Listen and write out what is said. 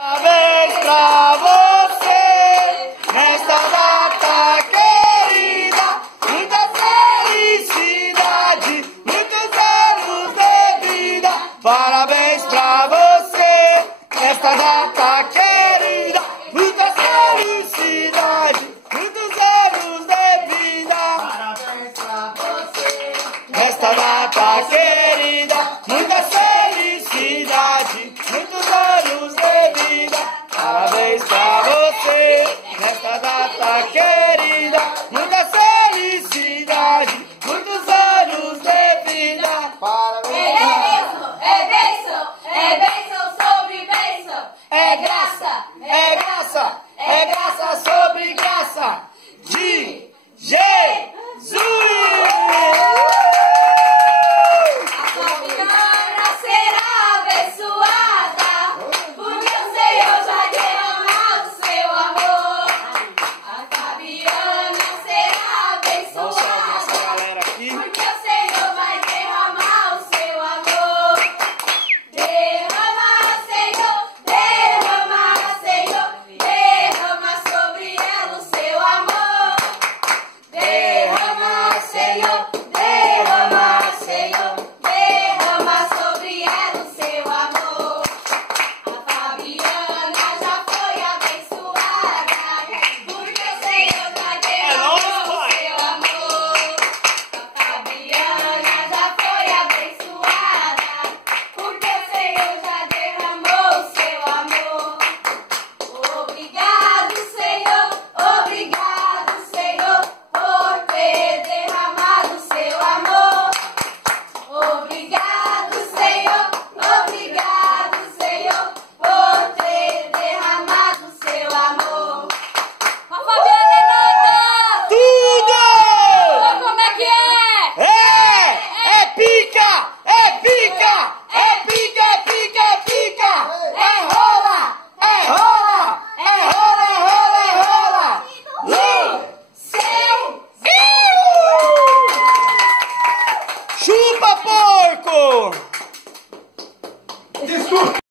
Parabéns pra você, nesta data querida, muita felicidade, muitos anos de vida. Parabéns pra você, nesta data querida, muita felicidade, muitos anos de vida. Parabéns pra você, Nesta data querida, muita felicidade, muitos anos de vida. Parabéns pra você, nesta data querida, muita felicidade, muitos anos de vida. Parabéns. é bênção sobre bênção. É graça, é graça, é graça sobre graça. De